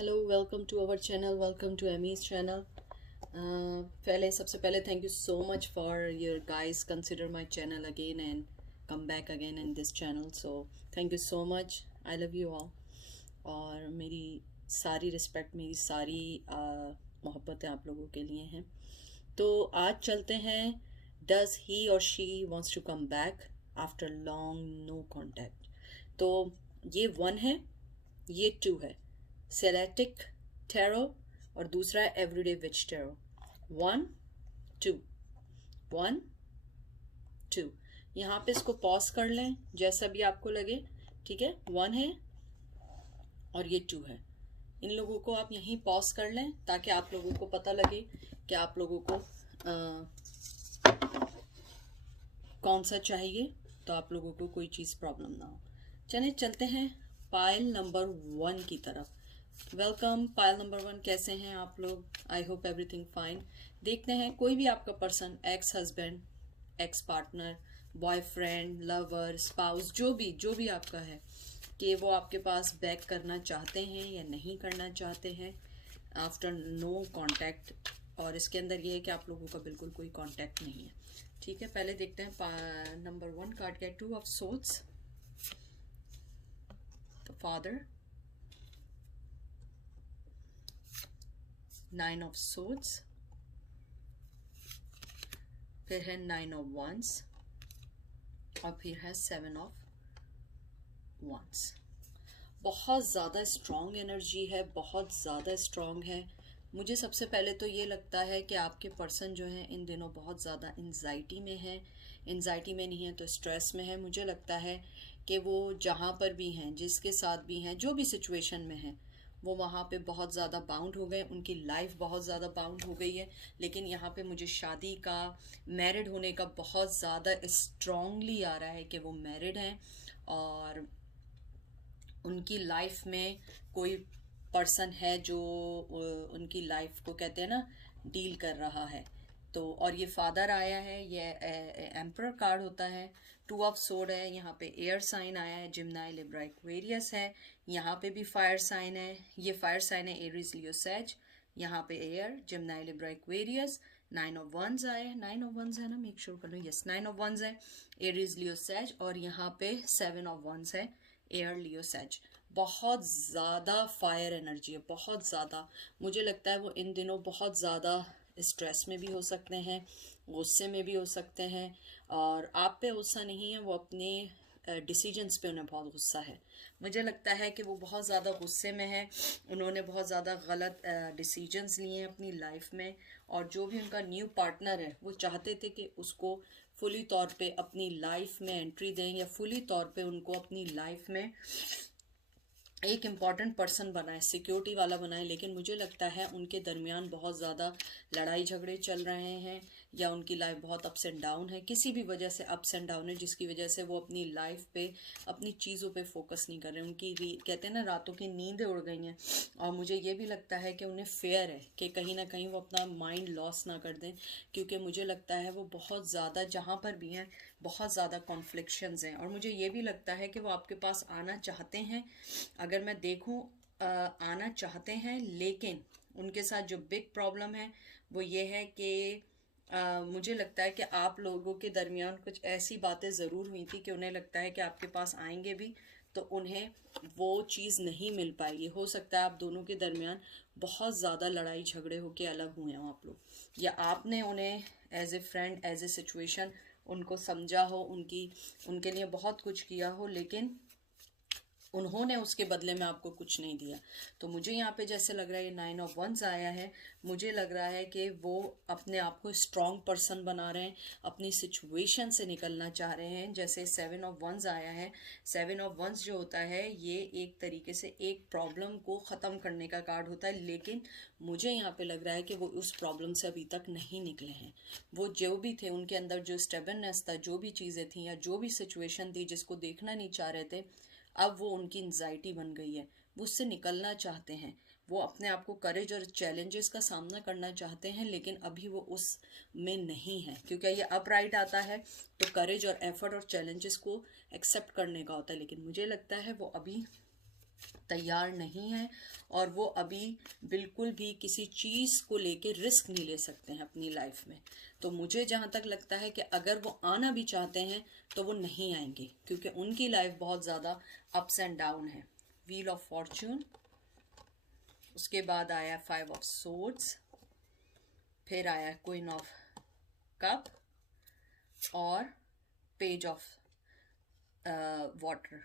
Hello, welcome to our channel, welcome to Amy's channel. सबसे पहले thank you so much for your guys consider my channel again and come back again in this channel. So thank you so much, I love you all. और मेरी सारी respect, मेरी सारी मोहब्बतें आप लोगों के लिए हैं। तो आज चलते हैं, डज ही और she wants to come back after long no contact. तो ये 1 है, ये 2 है, सेलेटिक टैरो, और दूसरा है एवरीडे विच टैरो। 1 2 1 2। यहाँ पे इसको पॉज कर लें जैसा भी आपको लगे, ठीक है। 1 है और ये 2 है। इन लोगों को आप यहीं पॉज कर लें ताकि आप लोगों को पता लगे कि आप लोगों को कौन सा चाहिए, तो आप लोगों को कोई चीज़ प्रॉब्लम ना हो। चलिए चलते हैं पाइल नंबर 1 की तरफ। वेलकम पाइल नंबर 1, कैसे हैं आप लोग? I hope everything fine. देखते हैं कोई भी आपका person, ex husband, ex partner, boyfriend, lover, spouse, जो भी आपका है, कि वो आपके पास बैक करना चाहते हैं या नहीं करना चाहते हैं आफ्टर नो कांटेक्ट। और इसके अंदर ये है कि आप लोगों का बिल्कुल कोई कांटेक्ट नहीं है, ठीक है। पहले देखते हैं नंबर 1 कार्ड क्या है। 2 of swords, the father, 9 of swords, फिर है 9 ऑफ वंस, और फिर है 7 ऑफ वंस। बहुत ज़्यादा स्ट्रॉन्ग एनर्जी है, बहुत ज़्यादा स्ट्रॉन्ग है। मुझे सबसे पहले तो ये लगता है कि आपके पर्सन जो हैं इन दिनों बहुत ज़्यादा एंजाइटी में है। एंजाइटी में नहीं है तो स्ट्रेस में है। मुझे लगता है कि वो जहाँ पर भी हैं, जिसके साथ भी हैं, जो भी सिचुएशन में हैं, वो वहाँ पे बहुत ज़्यादा बाउंड हो गए, उनकी लाइफ बहुत ज़्यादा बाउंड हो गई है। लेकिन यहाँ पे मुझे शादी का, मैरिड होने का बहुत ज़्यादा स्ट्रॉन्गली आ रहा है कि वो मैरिड हैं और उनकी लाइफ में कोई पर्सन है जो उनकी लाइफ को कहते हैं ना, डील कर रहा है। तो और ये फादर आया है, ये एम्परर कार्ड होता है। 2 ऑफ सोर्ड है, यहाँ पे एयर साइन आया है, जिम्नाई लिब्रा एक्वेरियस है। यहाँ पे भी फायर साइन है, ये फायर साइन है एरीज लियो सैज। यहाँ पे air, Gemini Libra Aquarius. 9 of wands आए, 9 ऑफ वंस है ना, मेक श्योर कर लो, यस 9 ऑफ वंस है, एरीज लियो सैज। और यहाँ पे 7 ऑफ वंस है, एयर लियो सैज। बहुत ज़्यादा फायर एनर्जी है, बहुत ज़्यादा। मुझे लगता है वो इन दिनों बहुत ज़्यादा स्ट्रेस में भी हो सकते हैं, गुस्से में भी हो सकते हैं। और आप पे गुस्सा नहीं है, वो अपने डिसीजंस पे उन्हें बहुत गुस्सा है। मुझे लगता है कि वो बहुत ज़्यादा गुस्से में है, उन्होंने बहुत ज़्यादा गलत डिसीजंस लिए हैं अपनी लाइफ में। और जो भी उनका न्यू पार्टनर है, वो चाहते थे कि उसको फुली तौर पे अपनी लाइफ में एंट्री दें, या फुली तौर पे उनको अपनी लाइफ में एक इम्पॉर्टेंट पर्सन बनाए, सिक्योरिटी वाला बनाए। लेकिन मुझे लगता है उनके दरमियान बहुत ज़्यादा लड़ाई झगड़े चल रहे हैं, या उनकी लाइफ बहुत अप्स एंड डाउन है, किसी भी वजह से अप्स एंड डाउन है, जिसकी वजह से वो अपनी लाइफ पे, अपनी चीज़ों पे फोकस नहीं कर रहे। उनकी कहते हैं ना, रातों की नींदें उड़ गई हैं। और मुझे ये भी लगता है कि उन्हें फेयर है कि कहीं ना कहीं वो अपना माइंड लॉस ना कर दें, क्योंकि मुझे लगता है वो बहुत ज़्यादा, जहाँ पर भी हैं, बहुत ज़्यादा कॉन्फ्लिक्शंस हैं। और मुझे ये भी लगता है कि वो आपके पास आना चाहते हैं, अगर मैं देखूं, आना चाहते हैं। लेकिन उनके साथ जो बिग प्रॉब्लम है वो ये है कि मुझे लगता है कि आप लोगों के दरमियान कुछ ऐसी बातें ज़रूर हुई थी कि उन्हें लगता है कि आपके पास आएंगे भी तो उन्हें वो चीज़ नहीं मिल पाएगी। हो सकता है आप दोनों के दरमियान बहुत ज़्यादा लड़ाई झगड़े होके अलग हुए हों आप लोग, या आपने उन्हें as a friend, as a situation उनको समझा हो, उनके लिए बहुत कुछ किया हो, लेकिन उन्होंने उसके बदले में आपको कुछ नहीं दिया। तो मुझे यहाँ पे जैसे लग रहा है, ये 9 ऑफ वंस आया है, मुझे लग रहा है कि वो अपने आप को स्ट्रॉन्ग पर्सन बना रहे हैं, अपनी सिचुएशन से निकलना चाह रहे हैं। जैसे 7 ऑफ वंस आया है, 7 ऑफ वंस जो होता है, ये एक तरीके से एक प्रॉब्लम को ख़त्म करने का कार्ड होता है। लेकिन मुझे यहाँ पे लग रहा है कि वो उस प्रॉब्लम से अभी तक नहीं निकले हैं। वो जो भी थे, उनके अंदर जो स्टेबलनेस था, जो भी चीज़ें थी, या जो भी सिचुएशन थी जिसको देखना नहीं चाह रहे थे, अब वो उनकी एंजाइटी बन गई है, वो उससे निकलना चाहते हैं। वो अपने आप को करेज और चैलेंजेस का सामना करना चाहते हैं, लेकिन अभी वो उस में नहीं है, क्योंकि ये अपराइट आता है तो करेज और एफर्ट और चैलेंजेस को एक्सेप्ट करने का होता है। लेकिन मुझे लगता है वो अभी तैयार नहीं है, और वो अभी बिल्कुल भी किसी चीज़ को लेके रिस्क नहीं ले सकते हैं अपनी लाइफ में। तो मुझे जहाँ तक लगता है कि अगर वो आना भी चाहते हैं तो वो नहीं आएंगे, क्योंकि उनकी लाइफ बहुत ज़्यादा अप्स एंड डाउन है। व्हील ऑफ फॉर्च्यून, उसके बाद आया 5 ऑफ सोर्ड्स, फिर आया क्वीन ऑफ कप और पेज ऑफ वाटर,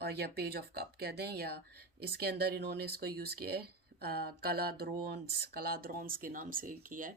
और या पेज ऑफ कप कह दें, या इसके अंदर इन्होंने इसको यूज़ किया है कलाद्रोन्स के नाम से किया है।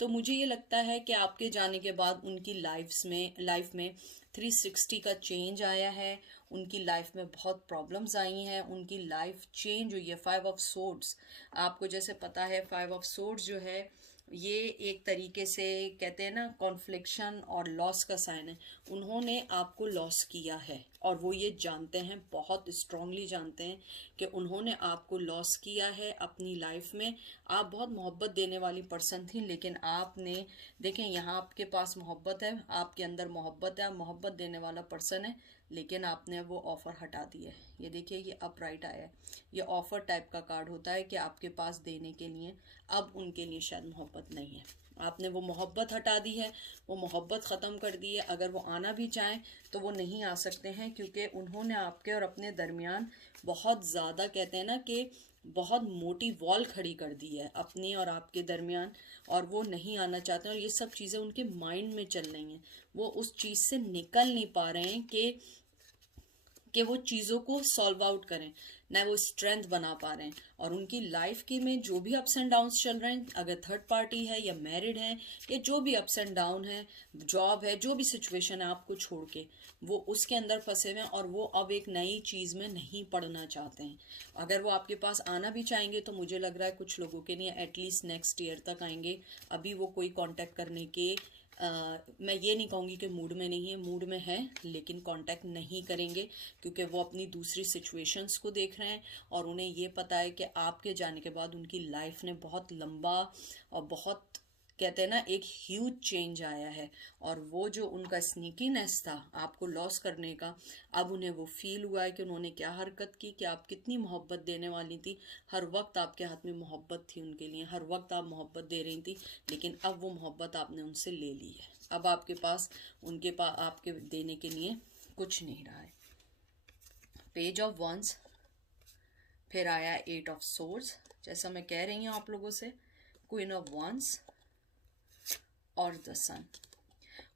तो मुझे ये लगता है कि आपके जाने के बाद उनकी लाइफ में 360 का चेंज आया है। उनकी लाइफ में बहुत प्रॉब्लम्स आई हैं, उनकी लाइफ चेंज हुई है। 5 ऑफ सोर्ड्स, आपको जैसे पता है 5 ऑफ सोर्ड्स जो है ये एक तरीके से कहते हैं ना कॉन्फ्लिक्शन और लॉस का साइन है। उन्होंने आपको लॉस किया है और वो ये जानते हैं, बहुत स्ट्रांगली जानते हैं कि उन्होंने आपको लॉस किया है अपनी लाइफ में। आप बहुत मोहब्बत देने वाली पर्सन थी, लेकिन आपने देखें यहाँ आपके पास मोहब्बत है, आपके अंदर मोहब्बत है, आप मोहब्बत देने वाला पर्सन है, लेकिन आपने वो ऑफ़र हटा दिया है। ये देखिए ये अपराइट आया है, ये ऑफ़र टाइप का कार्ड होता है कि आपके पास देने के लिए अब उनके लिए शायद मोहब्बत नहीं है। आपने वो मोहब्बत हटा दी है, वो मोहब्बत ख़त्म कर दी है। अगर वो आना भी चाहें तो वो नहीं आ सकते हैं, क्योंकि उन्होंने आपके और अपने दरमियान बहुत ज़्यादा कहते हैं ना कि बहुत मोटी वॉल खड़ी कर दी है अपने और आपके दरमियान, और वो नहीं आना चाहते हैं। और ये सब चीज़ें उनके माइंड में चल रही हैं, वो उस चीज़ से निकल नहीं पा रहे हैं कि वो चीज़ों को सॉल्व आउट करें, ना वो स्ट्रेंथ बना पा रहे हैं। और उनकी लाइफ की में जो भी अप्स एंड डाउन्स चल रहे हैं, अगर थर्ड पार्टी है या मैरिड है या जो भी अप्स एंड डाउन है, जॉब है, जो भी सिचुएशन है आपको छोड़ के, वो उसके अंदर फंसे हुए हैं और वो अब एक नई चीज़ में नहीं पढ़ना चाहते हैं। अगर वो आपके पास आना भी चाहेंगे तो मुझे लग रहा है कुछ लोगों के लिए एटलीस्ट नेक्स्ट ईयर तक आएंगे। अभी वो कोई कांटेक्ट करने के मैं ये नहीं कहूँगी कि मूड में नहीं है, मूड में है, लेकिन कांटेक्ट नहीं करेंगे, क्योंकि वो अपनी दूसरी सिचुएशंस को देख रहे हैं और उन्हें ये पता है कि आपके जाने के बाद उनकी लाइफ ने बहुत लंबा और बहुत कहते हैं ना एक ह्यूज चेंज आया है। और वो जो उनका स्नीकीनेस था आपको लॉस करने का, अब उन्हें वो फील हुआ है कि उन्होंने क्या हरकत की, कि आप कितनी मोहब्बत देने वाली थी। हर वक्त आपके हाथ में मोहब्बत थी उनके लिए, हर वक्त आप मोहब्बत दे रही थी, लेकिन अब वो मोहब्बत आपने उनसे ले ली है। अब आपके पास आपके देने के लिए कुछ नहीं रहा है। पेज ऑफ वंस, फिर आया 8 ऑफ सोर्ड्स, जैसा मैं कह रही हूँ आप लोगों से, क्वीन ऑफ वंस और द सन।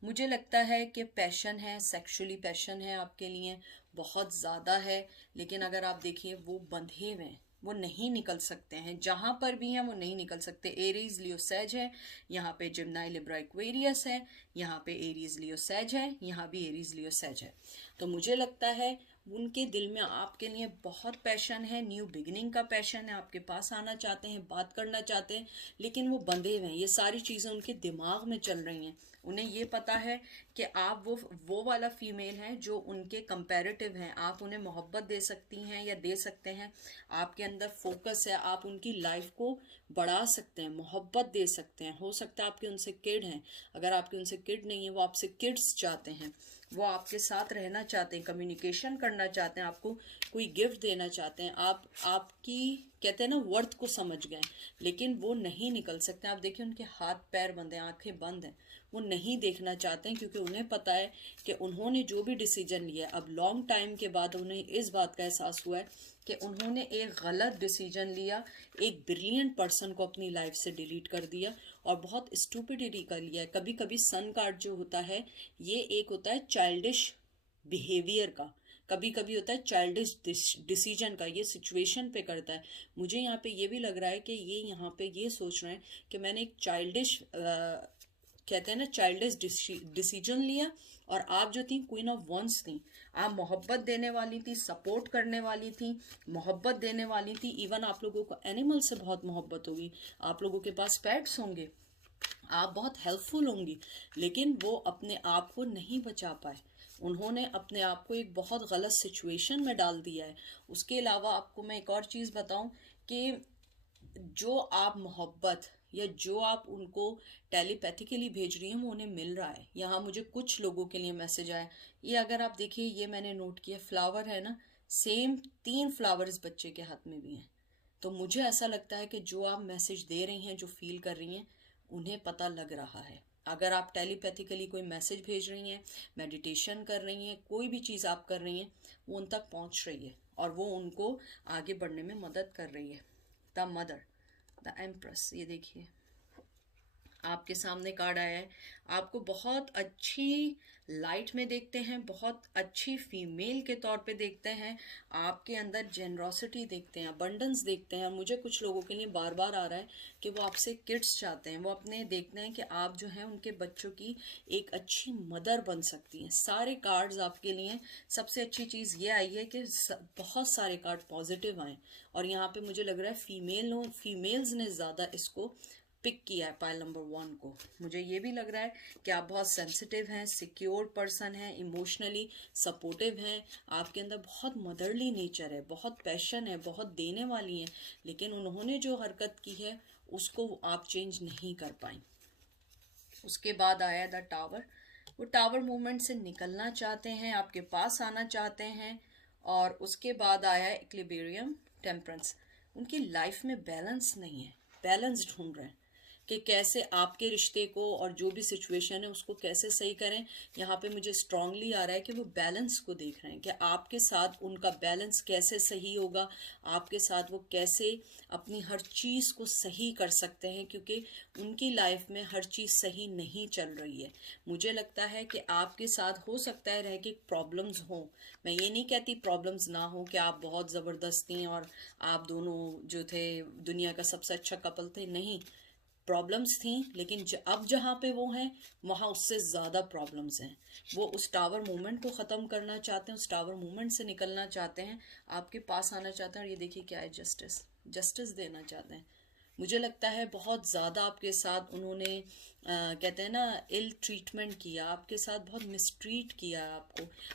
मुझे लगता है कि पैशन है, सेक्सुअली पैशन है आपके लिए बहुत ज़्यादा है, लेकिन अगर आप देखिए वो बंधे हुए हैं, वो नहीं निकल सकते हैं, जहाँ पर भी हैं वो नहीं निकल सकते। एरीज लियो सेज है, यहाँ पे जिम्नाई लिब्रा एक्वेरियस है, यहाँ पे एरीज लियो सेज है, यहाँ भी एरीज लियो सेज है। तो मुझे लगता है उनके दिल में आपके लिए बहुत पैशन है, न्यू बिगिनिंग का पैशन है, आपके पास आना चाहते हैं, बात करना चाहते हैं, लेकिन वो बंधे हुए हैं। ये सारी चीज़ें उनके दिमाग में चल रही हैं। उन्हें ये पता है कि आप वो वाला फीमेल हैं जो उनके कंपैरेटिव हैं, आप उन्हें मोहब्बत दे सकती हैं या दे सकते हैं, आपके अंदर फोकस है, आप उनकी लाइफ को बढ़ा सकते हैं, मोहब्बत दे सकते हैं। हो सकता है आपके उनसे किड हैं, अगर आपके उनसे किड नहीं है, वो आपसे किड्स चाहते हैं, वो आपके साथ रहना चाहते हैं, कम्युनिकेशन करना चाहते हैं, आपको कोई गिफ्ट देना चाहते हैं, आपकी कहते हैं ना वर्थ को समझ गए, लेकिन वो नहीं निकल सकते। आप देखिए उनके हाथ पैर बंद हैं, आंखें बंद हैं, वो नहीं देखना चाहते हैं, क्योंकि उन्हें पता है कि उन्होंने जो भी डिसीजन लिया, अब लॉन्ग टाइम के बाद उन्हें इस बात का एहसास हुआ है कि उन्होंने एक गलत डिसीजन लिया, एक ब्रिलियंट पर्सन को अपनी लाइफ से डिलीट कर दिया और बहुत स्टूपिडिटी कर लिया है। कभी कभी सन कार्ड जो होता है ये एक होता है चाइल्डिश बिहेवियर का, कभी कभी होता है चाइल्डिश डिसीजन का, ये सिचुएशन पे करता है। मुझे यहाँ पे ये भी लग रहा है कि ये यहाँ पे ये सोच रहे हैं कि मैंने एक चाइल्डिश कहते हैं ना चाइल्डिश डिसीजन लिया, और आप जो थी क्वीन ऑफ वंस थी, आप मोहब्बत देने वाली थी, सपोर्ट करने वाली थी, मोहब्बत देने वाली थी। इवन आप लोगों को एनिमल से बहुत मोहब्बत होगी, आप लोगों के पास पेट्स होंगे, आप बहुत हेल्पफुल होंगी, लेकिन वो अपने आप को नहीं बचा पाए। उन्होंने अपने आप को एक बहुत गलत सिचुएशन में डाल दिया है। उसके अलावा आपको मैं एक और चीज़ बताऊं कि जो आप मोहब्बत या जो आप उनको टेलीपैथिकली भेज रही हैं वो उन्हें मिल रहा है। यहाँ मुझे कुछ लोगों के लिए मैसेज आया, ये अगर आप देखिए, ये मैंने नोट किया, फ्लावर है ना, सेम 3 फ्लावर इस बच्चे के हाथ में भी हैं। तो मुझे ऐसा लगता है कि जो आप मैसेज दे रही हैं, जो फील कर रही हैं, उन्हें पता लग रहा है। अगर आप टेलीपैथिकली कोई मैसेज भेज रही हैं, मेडिटेशन कर रही हैं, कोई भी चीज़ आप कर रही हैं, वो उन तक पहुंच रही है और वो उनको आगे बढ़ने में मदद कर रही है। द मदर, द एम्प्रेस, ये देखिए आपके सामने कार्ड आया है। आपको बहुत अच्छी लाइट में देखते हैं, बहुत अच्छी फीमेल के तौर पे देखते हैं, आपके अंदर जेनरोसिटी देखते हैं, अबंडेंस देखते हैं। मुझे कुछ लोगों के लिए बार बार आ रहा है कि वो आपसे किड्स चाहते हैं, वो अपने देखते हैं कि आप जो हैं उनके बच्चों की एक अच्छी मदर बन सकती हैं। सारे कार्ड्स आपके लिए, सबसे अच्छी चीज़ ये आई है कि बहुत सारे कार्ड पॉजिटिव आए और यहाँ पे मुझे लग रहा है फीमेल्स ने ज़्यादा इसको पिक किया है पाइल नंबर 1 को। मुझे ये भी लग रहा है कि आप बहुत सेंसिटिव हैं, सिक्योर पर्सन हैं, इमोशनली सपोर्टिव हैं, आपके अंदर बहुत मदरली नेचर है, बहुत पैशन है, बहुत देने वाली हैं, लेकिन उन्होंने जो हरकत की है उसको आप चेंज नहीं कर पाई। उसके बाद आया द टावर। वो टावर मूवमेंट से निकलना चाहते हैं, आपके पास आना चाहते हैं। और उसके बाद आया इक्विलिब्रियम, टेम्परेंस। उनकी लाइफ में बैलेंस नहीं है, बैलेंस ढूंढ रहे हैं कि कैसे आपके रिश्ते को और जो भी सिचुएशन है उसको कैसे सही करें। यहाँ पे मुझे स्ट्रांगली आ रहा है कि वो बैलेंस को देख रहे हैं कि आपके साथ उनका बैलेंस कैसे सही होगा, आपके साथ वो कैसे अपनी हर चीज़ को सही कर सकते हैं, क्योंकि उनकी लाइफ में हर चीज़ सही नहीं चल रही है। मुझे लगता है कि आपके साथ हो सकता है रह के प्रॉब्लम्स हों। मैं ये नहीं कहती प्रॉब्लम्स ना हो, कि आप बहुत ज़बरदस्ती और आप दोनों जो थे दुनिया का सबसे अच्छा कपल थे, नहीं, प्रॉब्लम्स थी, लेकिन अब जहाँ पे वो हैं वहाँ उससे ज़्यादा प्रॉब्लम्स हैं। वो उस टावर मूवमेंट को ख़त्म करना चाहते हैं, उस टावर मूवमेंट से निकलना चाहते हैं, आपके पास आना चाहते हैं। और ये देखिए क्या है, जस्टिस, जस्टिस देना चाहते हैं। मुझे लगता है बहुत ज़्यादा आपके साथ उन्होंने कहते हैं ना इल ट्रीटमेंट किया, आपके साथ बहुत मिसट्रीट किया,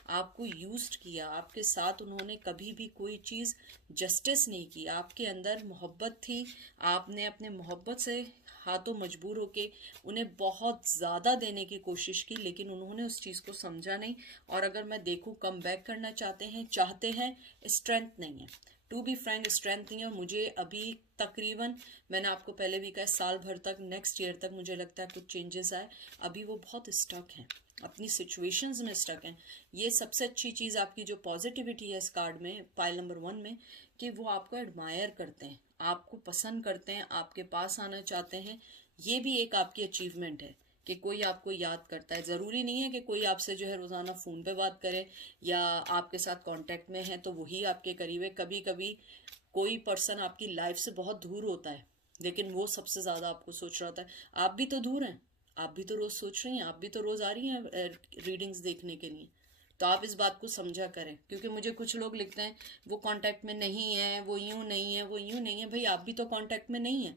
आपको यूज्ड किया, आपके साथ उन्होंने कभी भी कोई चीज़ जस्टिस नहीं की। आपके अंदर मोहब्बत थी, आपने अपने मोहब्बत से हाथों मजबूर होके उन्हें बहुत ज़्यादा देने की कोशिश की, लेकिन उन्होंने उस चीज़ को समझा नहीं। और अगर मैं देखूँ कम बैक करना चाहते हैं, स्ट्रेंथ नहीं है। टू बी फ्रैंक, स्ट्रेंथ नहीं है। मुझे अभी तकरीबन, मैंने आपको पहले भी कहा, साल भर तक, नेक्स्ट ईयर तक मुझे लगता है कुछ चेंजेस आए। अभी वो बहुत स्टक हैं, अपनी सिचुएशंस में स्टक हैं। ये सबसे अच्छी चीज़ आपकी जो पॉजिटिविटी है इस कार्ड में, पाइल नंबर 1 में, कि वो आपको एडमायर करते हैं, आपको पसंद करते हैं, आपके पास आना चाहते हैं। ये भी एक आपकी अचीवमेंट है कि कोई आपको याद करता है। ज़रूरी नहीं है कि कोई आपसे जो है रोज़ाना फ़ोन पे बात करे या आपके साथ कांटेक्ट में है तो वही आपके करीब है। कभी कभी कोई पर्सन आपकी लाइफ से बहुत दूर होता है, लेकिन वो सबसे ज़्यादा आपको सोच रहा होता है। आप भी तो दूर हैं, आप भी तो रोज़ सोच रही हैं, आप भी तो रोज़ आ रही हैं रीडिंग्स देखने के लिए। तो आप इस बात को समझा करें, क्योंकि मुझे कुछ लोग लिखते हैं वो कांटेक्ट में नहीं है, वो यूं नहीं है, वो यूं नहीं है। भाई आप भी तो कांटेक्ट में नहीं है,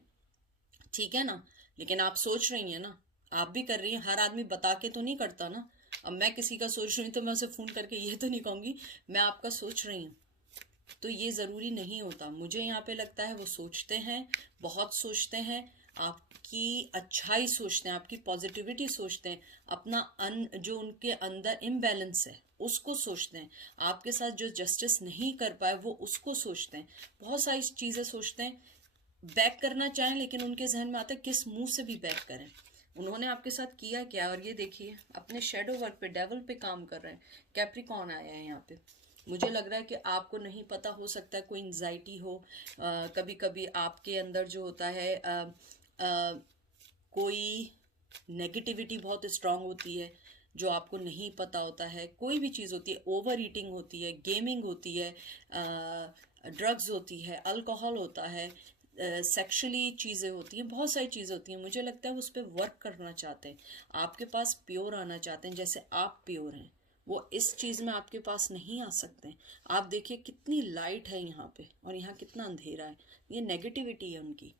ठीक है ना, लेकिन आप सोच रही हैं ना, आप भी कर रही हैं। हर आदमी बता के तो नहीं करता ना। अब मैं किसी का सोच रही हूँ तो मैं उसे फ़ोन करके ये तो नहीं कहूँगी मैं आपका सोच रही हूँ। तो ये ज़रूरी नहीं होता। मुझे यहाँ पे लगता है वो सोचते हैं, बहुत सोचते हैं, आपकी अच्छाई सोचते हैं, आपकी पॉजिटिविटी सोचते हैं, अपना जो उनके अंदर इम्बैलेंस है उसको सोचते हैं, आपके साथ जो जस्टिस नहीं कर पाए वो उसको सोचते हैं, बहुत सारी चीज़ें सोचते हैं। बैक करना चाहें, लेकिन उनके जहन में आता है किस मुंह से भी बैक करें। उन्होंने आपके साथ किया क्या, और ये देखिए अपने शेडो वर्क पे, डेवल पे काम कर रहे हैं। कैप्रिकॉर्न आया है यहाँ पे। मुझे लग रहा है कि आपको नहीं पता, हो सकता है कोई एंजाइटी हो, कभी कभी आपके अंदर जो होता है कोई नेगेटिविटी बहुत स्ट्रांग होती है जो आपको नहीं पता होता है। कोई भी चीज़ होती है, ओवर ईटिंग होती है, गेमिंग होती है, ड्रग्स होती है, अल्कोहल होता है, सेक्सुअली चीज़ें होती हैं, बहुत सारी चीज़ें होती हैं। मुझे लगता है वो उस पर वर्क करना चाहते हैं, आपके पास प्योर आना चाहते हैं जैसे आप प्योर हैं। वो इस चीज़ में आपके पास नहीं आ सकते। आप देखिए कितनी लाइट है यहाँ पे और यहाँ कितना अंधेरा है। ये नेगेटिविटी है उनकी,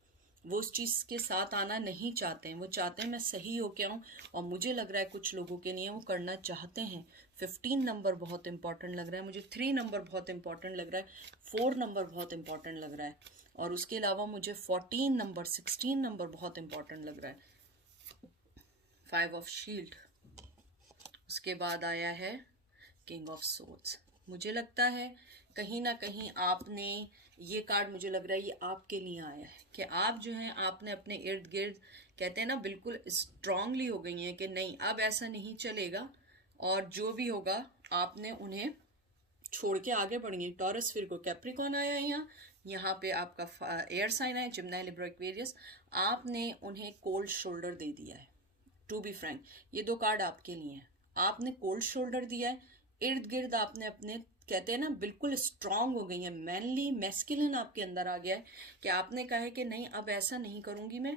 वो उस चीज़ के साथ आना नहीं चाहते हैं। वो चाहते हैं मैं सही हो के आऊँ, और मुझे लग रहा है कुछ लोगों के लिए वो करना चाहते हैं। 15 नंबर बहुत इंपॉर्टेंट लग रहा है मुझे, 3 नंबर बहुत इंपॉर्टेंट लग रहा है, 4 नंबर बहुत इंपॉर्टेंट लग रहा है, और उसके अलावा मुझे 14 नंबर, 16 नंबर बहुत इंपॉर्टेंट लग रहा है। 5 ऑफ शील्ड, उसके बाद आया है किंग ऑफ सोर्ड्स। मुझे लगता है कहीं ना कहीं आपने, ये कार्ड मुझे लग रहा है ये आपके लिए आया है कि आप जो हैं आपने अपने इर्द गिर्द, कहते हैं ना, बिल्कुल स्ट्रांगली हो गई हैं कि नहीं अब ऐसा नहीं चलेगा, और जो भी होगा आपने उन्हें छोड़ के आगे बढ़ेंगे। टॉरस, फिर कैप्रिकॉन आया है यहाँ, यहाँ पे आपका एयर साइन है जिम्नाई, लिब्रा, एक्वेरियस। आपने उन्हें कोल्ड शोल्डर दे दिया है। टू बी फ्रैंक, ये दो कार्ड आपके लिए हैं। आपने कोल्ड शोल्डर दिया है, इर्द गिर्द आपने अपने, कहते हैं ना, बिल्कुल स्ट्रांग हो गई है, मैनली मैस्कुलिन आपके अंदर आ गया है कि आपने कहा है कि नहीं अब ऐसा नहीं करूंगी मैं।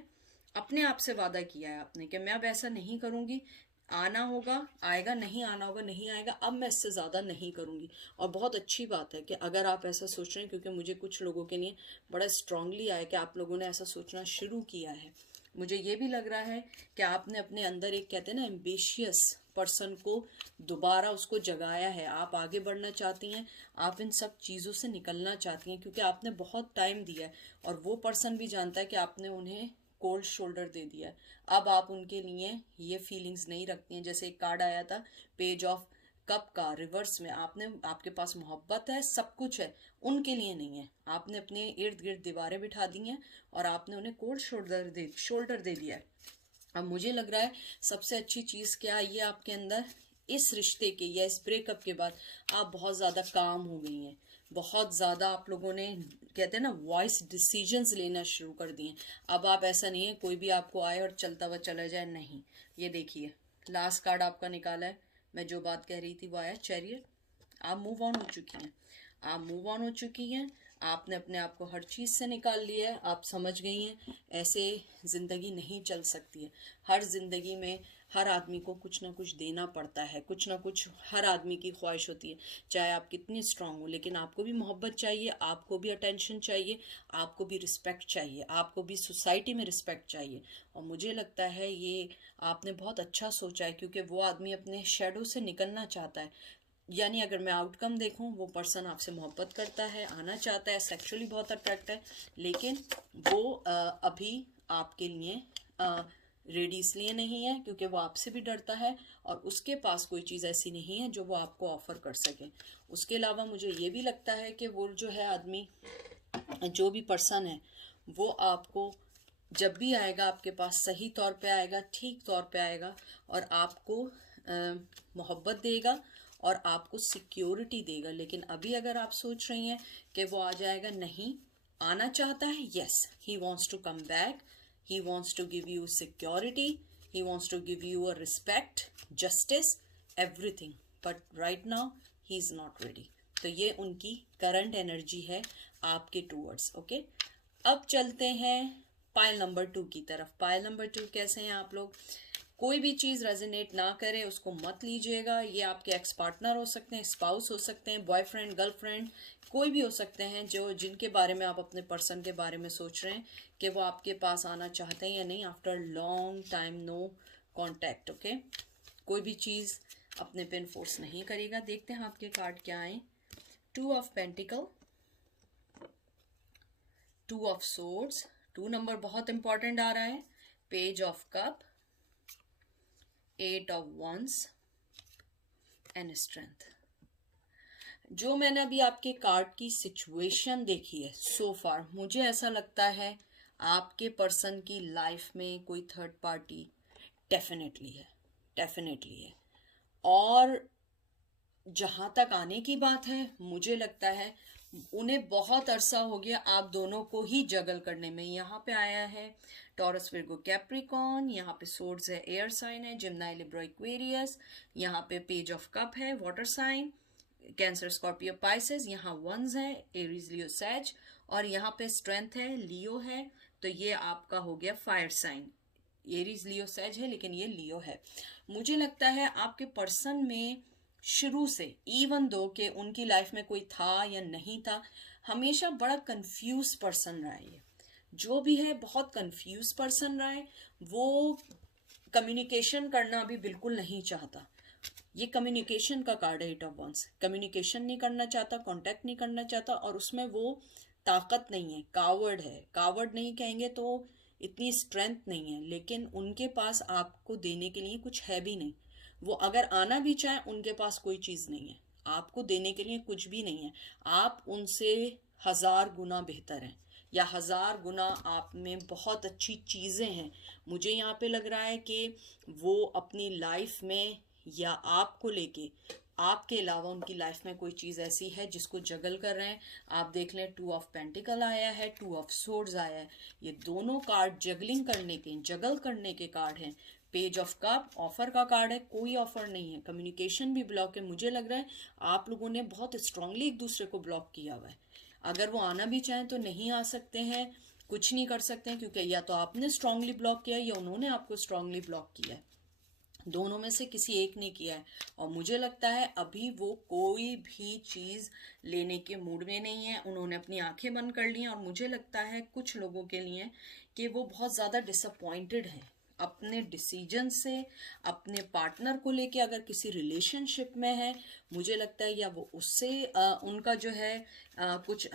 अपने आप से वादा किया है आपने कि मैं अब ऐसा नहीं करूंगी, आना होगा आएगा, नहीं आना होगा नहीं आएगा, अब मैं इससे ज़्यादा नहीं करूंगी। और बहुत अच्छी बात है कि अगर आप ऐसा सोच रहे हैं, क्योंकि मुझे कुछ लोगों के लिए बड़ा स्ट्रांगली आया कि आप लोगों ने ऐसा सोचना शुरू किया है। मुझे ये भी लग रहा है कि आपने अपने अंदर एक, कहते हैं ना, एम्बिशियस पर्सन को दोबारा उसको जगाया है। आप आगे बढ़ना चाहती हैं, आप इन सब चीज़ों से निकलना चाहती हैं, क्योंकि आपने बहुत टाइम दिया है और वो पर्सन भी जानता है कि आपने उन्हें कोल्ड शोल्डर दे दिया है। अब आप उनके लिए ये फीलिंग्स नहीं रखती हैं। जैसे एक कार्ड आया था पेज ऑफ कप का रिवर्स में, आपने, आपके पास मोहब्बत है, सब कुछ है, उनके लिए नहीं है। आपने अपने इर्द गिर्द दीवारें बिठा दी हैं और आपने उन्हें कोल्ड शोल्डर दे दिया है। अब मुझे लग रहा है सबसे अच्छी चीज़ क्या है, ये आपके अंदर इस रिश्ते के या इस ब्रेकअप के बाद आप बहुत ज़्यादा काम हो गई हैं। बहुत ज़्यादा आप लोगों ने, कहते हैं ना, वॉइस डिसीजंस लेना शुरू कर दिए। अब आप, ऐसा नहीं है कोई भी आपको आए और चलता हुआ चला जाए, नहीं। ये देखिए लास्ट कार्ड आपका निकाला है, मैं जो बात कह रही थी वो आया चैरियट। आप मूव ऑन हो चुकी हैं, आप मूव ऑन हो चुकी हैं, आपने अपने आप को हर चीज़ से निकाल लिया है। आप समझ गई हैं ऐसे ज़िंदगी नहीं चल सकती है। हर ज़िंदगी में हर आदमी को कुछ ना कुछ देना पड़ता है, कुछ ना कुछ हर आदमी की ख्वाहिश होती है, चाहे आप कितनी स्ट्रांग हो, लेकिन आपको भी मोहब्बत चाहिए, आपको भी अटेंशन चाहिए, आपको भी रिस्पेक्ट चाहिए, आपको भी सोसाइटी में रिस्पेक्ट चाहिए। और मुझे लगता है ये आपने बहुत अच्छा सोचा है, क्योंकि वो आदमी अपने शेडो से निकलना चाहता है। यानी अगर मैं आउटकम देखूं, वो पर्सन आपसे मोहब्बत करता है, आना चाहता है, सेक्सुअली बहुत अट्रैक्ट है, लेकिन वो अभी आपके लिए रेडी इसलिए नहीं है क्योंकि वो आपसे भी डरता है और उसके पास कोई चीज़ ऐसी नहीं है जो वो आपको ऑफर कर सके। उसके अलावा मुझे ये भी लगता है कि वो जो है आदमी, जो भी पर्सन है, वो आपको जब भी आएगा आपके पास सही तौर पे आएगा, ठीक तौर पे आएगा, और आपको मोहब्बत देगा और आपको सिक्योरिटी देगा। लेकिन अभी अगर आप सोच रही हैं कि वो आ जाएगा, नहीं, आना चाहता है, yes, he wants to come back, he wants to give you security, he wants to give you a respect, justice, everything, but right now he is not ready। तो ये उनकी करंट एनर्जी है आपके टूवर्ड्स। ओके, अब चलते हैं pile number 2 की तरफ। पाइल नंबर 2 कैसे हैं आप लोग? कोई भी चीज़ रेजोनेट ना करे उसको मत लीजिएगा। ये आपके एक्स पार्टनर हो सकते हैं, स्पाउस हो सकते हैं, बॉयफ्रेंड, गर्लफ्रेंड, कोई भी हो सकते हैं, जो जिनके बारे में आप अपने पर्सन के बारे में सोच रहे हैं कि वो आपके पास आना चाहते हैं या नहीं, after long time no contact. Okay, कोई भी चीज़ अपने पे इन्फोर्स नहीं करेगा। देखते हैं आपके कार्ड क्या आए। 2 of pentacle, 2 of swords, 2 number बहुत इंपॉर्टेंट आ रहा है, page of cup, 8 of wands and strength. जो मैंने अभी आपके कार्ड की सिचुएशन देखी है सो फार, मुझे ऐसा लगता है आपके पर्सन की लाइफ में कोई थर्ड पार्टी डेफिनेटली है, डेफिनेटली है। और जहाँ तक आने की बात है, मुझे लगता है उन्हें बहुत अरसा हो गया आप दोनों को ही जगल करने में। यहाँ पे आया है टॉरस, विर्गो, कैप्रिकॉन, यहाँ पे सोर्ड्स है, एयर साइन है, जिम्नाई, लिब्रा, एक्वेरियस, यहाँ पे पेज ऑफ कप है, water sign, Cancer, Scorpio, Pisces, यहाँ वंस है, एरीज, लियो, सैज, और यहाँ पे स्ट्रेंथ है, लियो है। तो ये आपका हो गया फायर साइन। एरीज, लियो, सैज है, लेकिन ये लियो है। मुझे लगता है आपके पर्सन में शुरू से, इवन दो कि उनकी लाइफ में कोई था या नहीं था, हमेशा बड़ा कंफ्यूज पर्सन रहा है। ये जो भी है बहुत कंफ्यूज पर्सन रहा है। वो कम्युनिकेशन करना अभी बिल्कुल नहीं चाहता। ये कम्युनिकेशन का कार्ड है, 8 ऑफ वंस। कम्युनिकेशन नहीं करना चाहता, कांटेक्ट नहीं करना चाहता, और उसमें वो ताकत नहीं है, कावर्ड है। कावर्ड नहीं कहेंगे तो इतनी स्ट्रेंथ नहीं है, लेकिन उनके पास आपको देने के लिए कुछ है भी नहीं। वो अगर आना भी चाहे, उनके पास कोई चीज़ नहीं है। आपको देने के लिए कुछ भी नहीं है, आप उनसे 1000 गुना बेहतर हैं या 1000 गुना आप में बहुत अच्छी चीज़ें हैं। मुझे यहाँ पे लग रहा है कि वो अपनी लाइफ में या आपको लेके, आपके अलावा उनकी लाइफ में कोई चीज़ ऐसी है जिसको जगल कर रहे हैं। आप देख लें 2 ऑफ पेंटिकल आया है, 2 ऑफ सोर्ड्स आया है, ये दोनों कार्ड जगलिंग करने के, जगल करने के कार्ड हैं। पेज ऑफ कप ऑफर का कार्ड है, कोई ऑफर नहीं है, कम्युनिकेशन भी ब्लॉक है। मुझे लग रहा है आप लोगों ने बहुत स्ट्रांगली एक दूसरे को ब्लॉक किया हुआ है। अगर वो आना भी चाहें तो नहीं आ सकते हैं, कुछ नहीं कर सकते हैं, क्योंकि या तो आपने स्ट्रांगली ब्लॉक किया है या उन्होंने आपको स्ट्रांगली ब्लॉक किया है, दोनों में से किसी एक ने किया है। और मुझे लगता है अभी वो कोई भी चीज़ लेने के मूड में नहीं है, उन्होंने अपनी आंखें बंद कर ली हैं। और मुझे लगता है कुछ लोगों के लिए कि वो बहुत ज़्यादा डिसअपॉइंटेड हैं अपने डिसीजन से, अपने पार्टनर को लेके। अगर किसी रिलेशनशिप में है, मुझे लगता है या वो उससे उनका जो है कुछ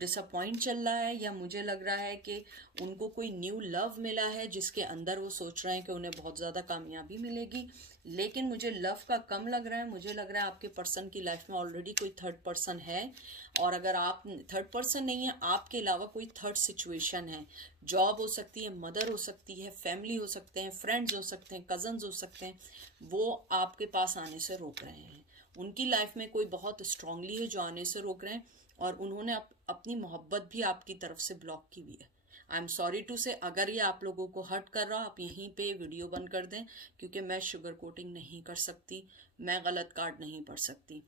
डिसअपॉइंट चल रहा है, या मुझे लग रहा है कि उनको कोई न्यू लव मिला है जिसके अंदर वो सोच रहे हैं कि उन्हें बहुत ज़्यादा कामयाबी मिलेगी। लेकिन मुझे लव का कम लग रहा है। मुझे लग रहा है आपके पर्सन की लाइफ में ऑलरेडी कोई थर्ड पर्सन है, और अगर आप थर्ड पर्सन नहीं है, आपके अलावा कोई थर्ड सिचुएशन है। जॉब हो सकती है, मदर हो सकती है, फैमिली हो सकते हैं, फ्रेंड्स हो सकते हैं, कजन्स हो सकते हैं, वो आपके पास आने से रोक रहे हैं। उनकी लाइफ में कोई बहुत स्ट्रांगली है जो आने से रोक रहे हैं, और उन्होंने अपनी मोहब्बत भी आपकी तरफ से ब्लॉक की हुई है। आई एम सॉरी टू से, अगर ये आप लोगों को हर्ट कर रहा, आप यहीं पे वीडियो बंद कर दें, क्योंकि मैं शुगर कोटिंग नहीं कर सकती, मैं गलत कार्ड नहीं पढ़ सकती।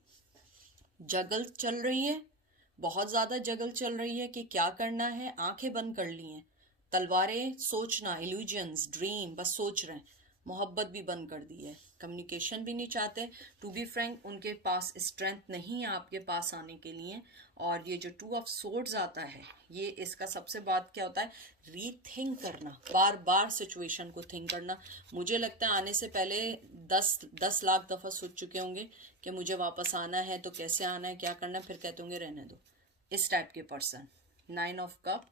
जगल चल रही है, बहुत ज़्यादा जगल चल रही है कि क्या करना है। आंखें बंद कर ली हैं, तलवारें, सोचना, इल्यूजन्स, ड्रीम, बस सोच रहे हैं। मोहब्बत भी बंद कर दी है, कम्युनिकेशन भी नहीं चाहते। टू बी फ्रैंक, उनके पास स्ट्रेंथ नहीं है आपके पास आने के लिए। और ये जो 2 ऑफ सोर्ड्स आता है, ये इसका सबसे बात क्या होता है, रीथिंक करना, बार बार सिचुएशन को थिंक करना। मुझे लगता है आने से पहले 10 लाख दफ़ा सोच चुके होंगे कि मुझे वापस आना है तो कैसे आना है, क्या करना है, फिर कहते होंगे रहने दो। इस टाइप के पर्सन। 9 ऑफ कप,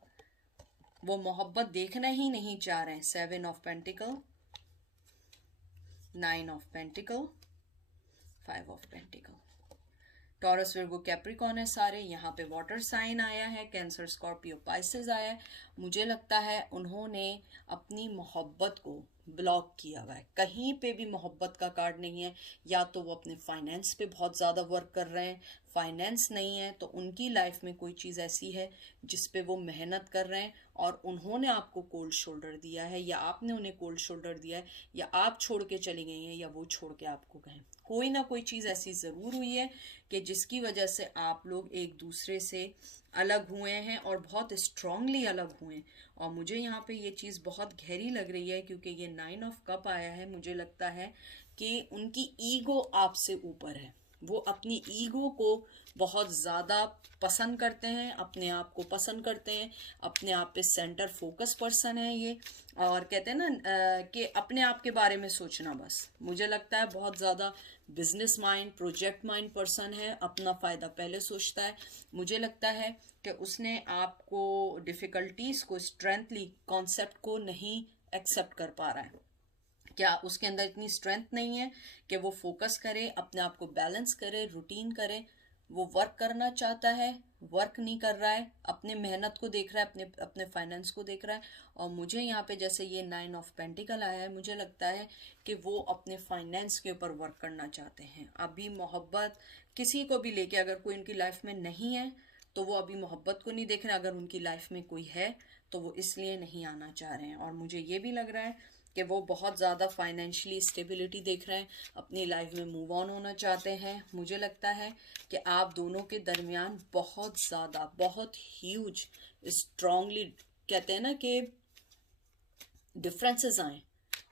वो मोहब्बत देखना ही नहीं चाह रहे हैं। 7 of pentacle, 9 of pentacle, 5 of pentacle. Taurus, Virgo, Capricorn है सारे। यहाँ पे वाटर साइन आया है, कैंसर, स्कॉर्पियो, पाइसेस आया है। मुझे लगता है उन्होंने अपनी मोहब्बत को ब्लॉक किया हुआ है, कहीं पे भी मोहब्बत का कार्ड नहीं है। या तो वो अपने फाइनेंस पे बहुत ज़्यादा वर्क कर रहे हैं, फाइनेंस नहीं है तो उनकी लाइफ में कोई चीज़ ऐसी है जिस पे वो मेहनत कर रहे हैं, और उन्होंने आपको कोल्ड शोल्डर दिया है, या आपने उन्हें कोल्ड शोल्डर दिया है, या आप छोड़ के चली गई हैं, या वो छोड़ के आपको गए। कोई ना कोई चीज़ ऐसी ज़रूर हुई है कि जिसकी वजह से आप लोग एक दूसरे से अलग हुए हैं, और बहुत स्ट्रांगली अलग हुए हैं। और मुझे यहाँ पे ये चीज़ बहुत गहरी लग रही है, क्योंकि ये 9 ऑफ कप आया है। मुझे लगता है कि उनकी ईगो आपसे ऊपर है, वो अपनी ईगो को बहुत ज़्यादा पसंद करते हैं, अपने आप को पसंद करते हैं, अपने आप पे सेंटर फोकस पर्सन है ये। और कहते हैं ना कि अपने आप के बारे में सोचना बस। मुझे लगता है बहुत ज़्यादा business mind, project mind person है, अपना फ़ायदा पहले सोचता है। मुझे लगता है कि उसने आपको डिफ़िकल्टीज़ को, स्ट्रेंथली कॉन्सेप्ट को नहीं एक्सेप्ट कर पा रहा है। क्या उसके अंदर इतनी स्ट्रेंथ नहीं है कि वो फोकस करे, अपने आप को बैलेंस करे, रूटीन करे। वो वर्क करना चाहता है, वर्क नहीं कर रहा है, अपने मेहनत को देख रहा है, अपने अपने फाइनेंस को देख रहा है। और मुझे यहाँ पे जैसे ये 9 ऑफ पेंटिकल आया है, मुझे लगता है कि वो अपने फाइनेंस के ऊपर वर्क करना चाहते हैं। अभी मोहब्बत किसी को भी लेके, अगर कोई उनकी लाइफ में नहीं है तो वो अभी मोहब्बत को नहीं देख रहे। अगर उनकी लाइफ में कोई है तो वो इसलिए नहीं आना चाह रहे हैं। और मुझे ये भी लग रहा है कि वो बहुत ज़्यादा फाइनेंशियली स्टेबिलिटी देख रहे हैं, अपनी लाइफ में मूव ऑन होना चाहते हैं। मुझे लगता है कि आप दोनों के दरमियान बहुत ज़्यादा, बहुत ह्यूज, स्ट्रांगली कहते हैं ना कि डिफरेंसेस आए,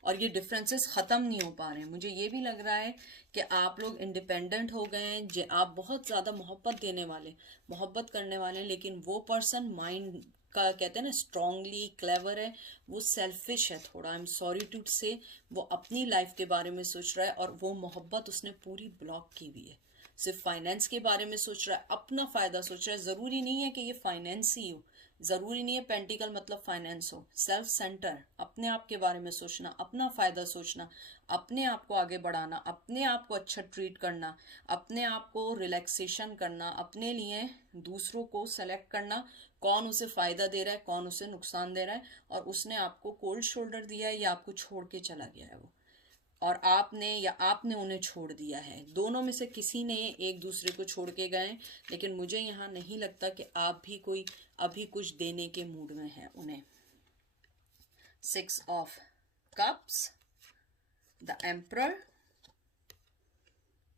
और ये डिफरेंसेस ख़त्म नहीं हो पा रहे हैं। मुझे ये भी लग रहा है कि आप लोग इंडिपेंडेंट हो गए हैं। आप बहुत ज़्यादा मोहब्बत देने वाले, मोहब्बत करने वाले हैं, लेकिन वो पर्सन माइंड का कहते हैं ना स्ट्रांगली क्लेवर है, वो सेल्फिश है थोड़ा। आई एम सॉरी टू से, वो अपनी लाइफ के बारे में सोच रहा है, और वो मोहब्बत उसने पूरी ब्लॉक की हुई है। सिर्फ फाइनेंस के बारे में सोच रहा है, अपना फ़ायदा सोच रहा है। ज़रूरी नहीं है कि ये फाइनेंस ही हो, जरूरी नहीं है पेंटिकल मतलब फाइनेंस हो। सेल्फ सेंटर, अपने आप के बारे में सोचना, अपना फायदा सोचना, अपने आप को आगे बढ़ाना, अपने आप को अच्छा ट्रीट करना, अपने आप को रिलैक्सेशन करना, अपने लिए दूसरों को सेलेक्ट करना, कौन उसे फायदा दे रहा है, कौन उसे नुकसान दे रहा है, और उसने आपको कोल्ड शोल्डर दिया है या आपको छोड़ के चला गया है वो, और आपने या आपने उन्हें छोड़ दिया है। दोनों में से किसी ने एक दूसरे को छोड़ के गए, लेकिन मुझे यहाँ नहीं लगता कि आप भी कोई अभी कुछ देने के मूड में हैं उन्हें। 6 of cups, the emperor,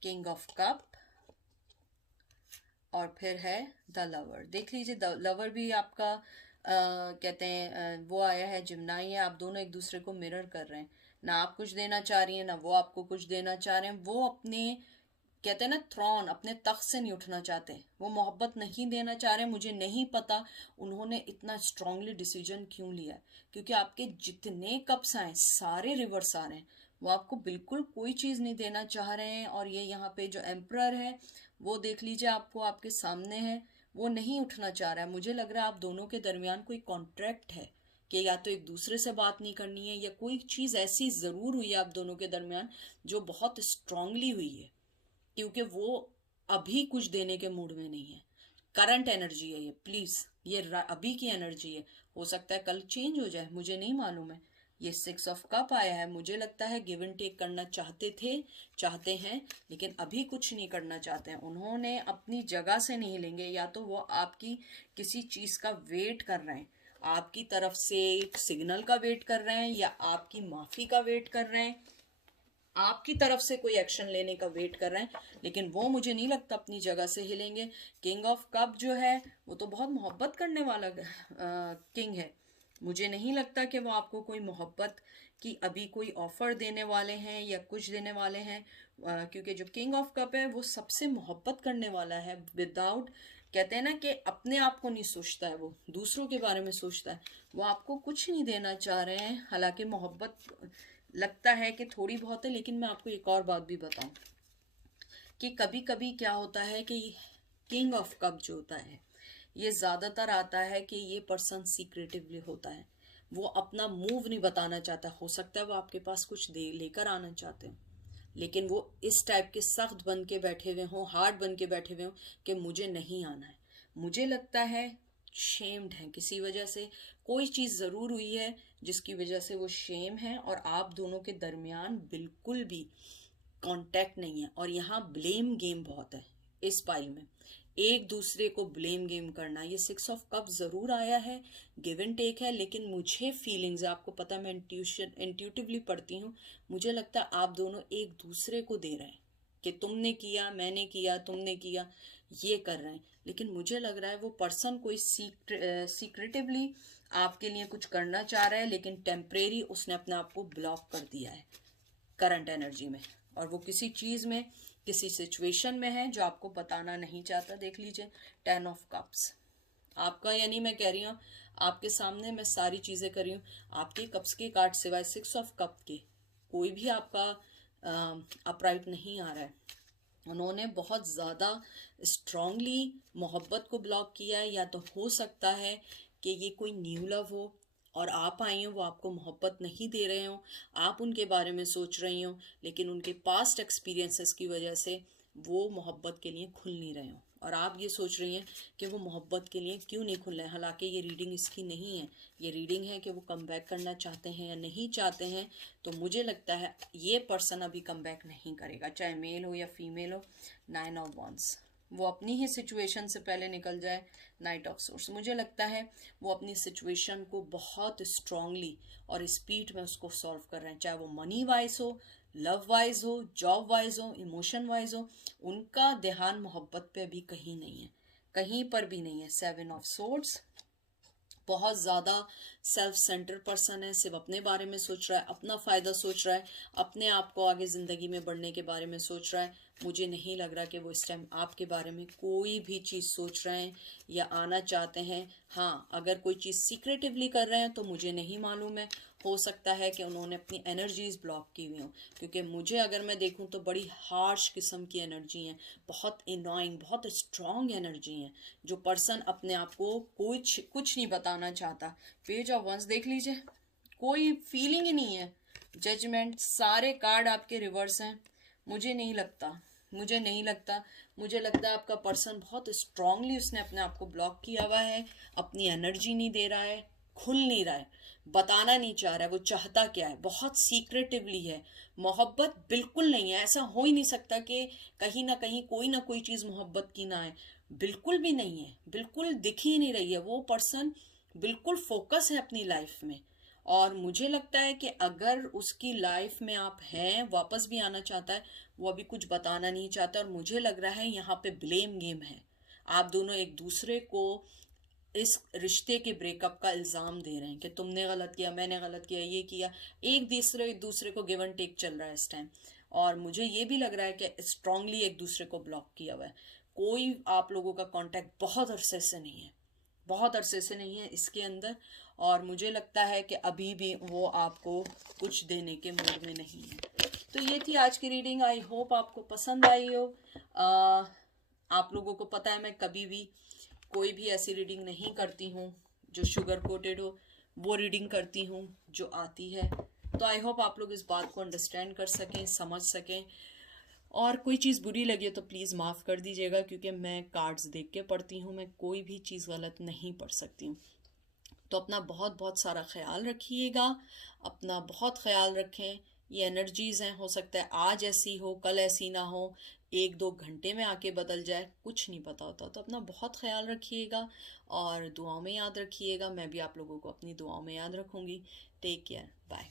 king of cup, और फिर है द लवर। देख लीजिए, द लवर भी आपका कहते हैं वो आया है, जिम्नाई है। आप दोनों एक दूसरे को मिरर कर रहे हैं, ना आप कुछ देना चाह रही हैं ना वो आपको कुछ देना चाह रहे हैं। वो अपने कहते हैं ना थ्रोन, अपने तख्त से नहीं उठना चाहते, वो मोहब्बत नहीं देना चाह रहे। मुझे नहीं पता उन्होंने इतना स्ट्रांगली डिसीजन क्यों लिया, क्योंकि आपके जितने कप्स आए सारे रिवर्स आ रहे हैं। वो आपको बिल्कुल कोई चीज़ नहीं देना चाह रहे हैं। और ये यहाँ पे जो एम्परर है वो देख लीजिए, आपको आपके सामने है, वो नहीं उठना चाह रहा है। मुझे लग रहा है आप दोनों के दरमियान कोई कॉन्ट्रैक्ट है कि या तो एक दूसरे से बात नहीं करनी है, या कोई चीज़ ऐसी ज़रूर हुई है आप दोनों के दरमियान जो बहुत स्ट्रांगली हुई है, क्योंकि वो अभी कुछ देने के मूड में नहीं है। करंट एनर्जी है ये, प्लीज, ये अभी की एनर्जी है। हो सकता है कल चेंज हो जाए, मुझे नहीं मालूम है। ये 6 ऑफ कप आया है, मुझे लगता है गिव एंड टेक करना चाहते हैं, लेकिन अभी कुछ नहीं करना चाहते हैं। उन्होंने अपनी जगह से नहीं लेंगे, या तो वो आपकी किसी चीज का वेट कर रहे हैं, आपकी तरफ से एक सिग्नल का वेट कर रहे हैं, या आपकी माफी का वेट कर रहे हैं, आपकी तरफ से कोई एक्शन लेने का वेट कर रहे हैं, लेकिन वो मुझे नहीं लगता अपनी जगह से हिलेंगे। किंग ऑफ कप जो है वो तो बहुत मोहब्बत करने वाला किंग है। मुझे नहीं लगता कि वो आपको कोई मोहब्बत की अभी कोई ऑफर देने वाले हैं या कुछ देने वाले हैं, क्योंकि जो किंग ऑफ कप है वो सबसे मोहब्बत करने वाला है। विदाउट, कहते हैं ना कि अपने आप को नहीं सोचता है, वो दूसरों के बारे में सोचता है। वो आपको कुछ नहीं देना चाह रहे हैं, हालांकि मोहब्बत लगता है कि थोड़ी बहुत है। लेकिन मैं आपको एक और बात भी बताऊं कि कभी कभी क्या होता है कि किंग ऑफ कप जो होता है ये ज्यादातर आता है कि ये पर्सन सीक्रेटिवली होता है, वो अपना मूव नहीं बताना चाहता। हो सकता है वो आपके पास कुछ दे लेकर आना चाहते हैं, लेकिन वो इस टाइप के सख्त बन के बैठे हुए हों, हार्ड बन के बैठे हुए हों कि मुझे नहीं आना है। मुझे लगता है शेम्ड है किसी वजह से, कोई चीज जरूर हुई है जिसकी वजह से वो शेम है, और आप दोनों के दरमियान बिल्कुल भी कांटेक्ट नहीं है। और यहाँ ब्लेम गेम बहुत है इस पाइल में, एक दूसरे को ब्लेम गेम करना। ये 6 ऑफ कप जरूर आया है, गिव एंड टेक है, लेकिन मुझे फीलिंग्स है, आपको पता है मैं इंट्यूटिवली पढ़ती हूँ, मुझे लगता है आप दोनों एक दूसरे को दे रहे हैं कि तुमने किया, मैंने किया, तुमने किया, ये कर रहे हैं। लेकिन मुझे लग रहा है वो पर्सन कोई सीक्रेटिवली आपके लिए कुछ करना चाह रहा है, लेकिन टेम्परेरी उसने अपने आप को ब्लॉक कर दिया है करंट एनर्जी में, और वो किसी चीज में, किसी सिचुएशन में है जो आपको बताना नहीं चाहता। देख लीजिए 10 ऑफ कप्स आपका, यानी मैं कह रही हूँ आपके सामने मैं सारी चीजें कर रही हूँ, आपके कप्स के कार्ड सिवाय 6 ऑफ कप के कोई भी आपका अपराइट नहीं आ रहा है। उन्होंने बहुत ज़्यादा स्ट्रांगली मोहब्बत को ब्लॉक किया है, या तो हो सकता है कि ये कोई न्यू लव हो और आप आई हो, वो आपको मोहब्बत नहीं दे रहे हो, आप उनके बारे में सोच रही हो, लेकिन उनके पास्ट एक्सपीरियंसेस की वजह से वो मोहब्बत के लिए खुल नहीं रहे हो, और आप ये सोच रही हैं कि वो मोहब्बत के लिए क्यों नहीं खुल रहे हैं। हालांकि ये रीडिंग इसकी नहीं है, ये रीडिंग है कि वो कम बैक करना चाहते हैं या नहीं चाहते हैं। तो मुझे लगता है ये पर्सन अभी कम बैक नहीं करेगा, चाहे मेल हो या फीमेल हो। 9 ऑफ वॉन्ड्स, वो अपनी ही सिचुएशन से पहले निकल जाए। नाइट ऑफ सोर्स, मुझे लगता है वो अपनी सिचुएशन को बहुत स्ट्रांगली और स्पीड में उसको सॉल्व कर रहे हैं, चाहे वो मनी वाइज हो, लव वाइज हो, जॉब वाइज हो, इमोशन वाइज हो। उनका ध्यान मोहब्बत पे अभी कहीं नहीं है, कहीं पर भी नहीं है। 7 ऑफ सोर्ड्स, बहुत ज़्यादा सेल्फ सेंटर पर्सन है, सिर्फ अपने बारे में सोच रहा है, अपना फ़ायदा सोच रहा है, अपने आप को आगे ज़िंदगी में बढ़ने के बारे में सोच रहा है। मुझे नहीं लग रहा कि वो इस टाइम आपके बारे में कोई भी चीज़ सोच रहे हैं या आना चाहते हैं। हाँ, अगर कोई चीज़ सीक्रेटिवली कर रहे हैं तो मुझे नहीं मालूम है, हो सकता है कि उन्होंने अपनी एनर्जीज ब्लॉक की हुई हों, क्योंकि मुझे अगर मैं देखूं तो बड़ी हार्श किस्म की एनर्जी हैं, बहुत इनॉइंग, बहुत स्ट्रॉन्ग एनर्जी हैं। जो पर्सन अपने आप को कुछ नहीं बताना चाहता, पेज ऑफ वंस देख लीजिए, कोई फीलिंग ही नहीं है। जजमेंट, सारे कार्ड आपके रिवर्स हैं। मुझे नहीं लगता, मुझे लगता है आपका पर्सन बहुत स्ट्रांगली उसने अपने आप को ब्लॉक किया हुआ है, अपनी एनर्जी नहीं दे रहा है, खुल नहीं रहा है, बताना नहीं चाह रहा है वो चाहता क्या है, बहुत सीक्रेटिवली है। मोहब्बत बिल्कुल नहीं है, ऐसा हो ही नहीं सकता कि कहीं ना कहीं कोई ना कोई चीज़ मोहब्बत की ना है, बिल्कुल भी नहीं है, बिल्कुल दिख ही नहीं रही है। वो पर्सन बिल्कुल फोकस है अपनी लाइफ में, और मुझे लगता है कि अगर उसकी लाइफ में आप हैं, वापस भी आना चाहता है, वो अभी कुछ बताना नहीं चाहता। और मुझे लग रहा है यहाँ पे ब्लेम गेम है, आप दोनों एक दूसरे को इस रिश्ते के ब्रेकअप का इल्ज़ाम दे रहे हैं कि तुमने गलत किया, मैंने गलत किया, ये किया। एक दूसरे को गिव एंड टेक चल रहा है इस टाइम, और मुझे ये भी लग रहा है कि स्ट्रांगली एक दूसरे को ब्लॉक किया हुआ है। कोई आप लोगों का कांटेक्ट बहुत अरसे से नहीं है, बहुत अरसे से नहीं है इसके अंदर, और मुझे लगता है कि अभी भी वो आपको कुछ देने के मूड में नहीं है। तो ये थी आज की रीडिंग, आई होप आपको पसंद आई हो। आप लोगों को पता है मैं कभी भी कोई भी ऐसी रीडिंग नहीं करती हूँ जो शुगर कोटेड हो, वो रीडिंग करती हूँ जो आती है। तो आई होप आप लोग इस बात को अंडरस्टैंड कर सकें, समझ सकें, और कोई चीज़ बुरी लगी तो प्लीज़ माफ़ कर दीजिएगा, क्योंकि मैं कार्ड्स देख के पढ़ती हूँ, मैं कोई भी चीज़ गलत नहीं पढ़ सकती हूँ। तो अपना बहुत बहुत सारा ख्याल रखिएगा, अपना बहुत ख्याल रखें। ये एनर्जीज़ हैं, हो सकता है आज ऐसी हो, कल ऐसी ना हो, एक दो घंटे में आके बदल जाए, कुछ नहीं पता होता। तो अपना बहुत ख्याल रखिएगा और दुआओं में याद रखिएगा। मैं भी आप लोगों को अपनी दुआओं में याद रखूँगी। Take care, bye.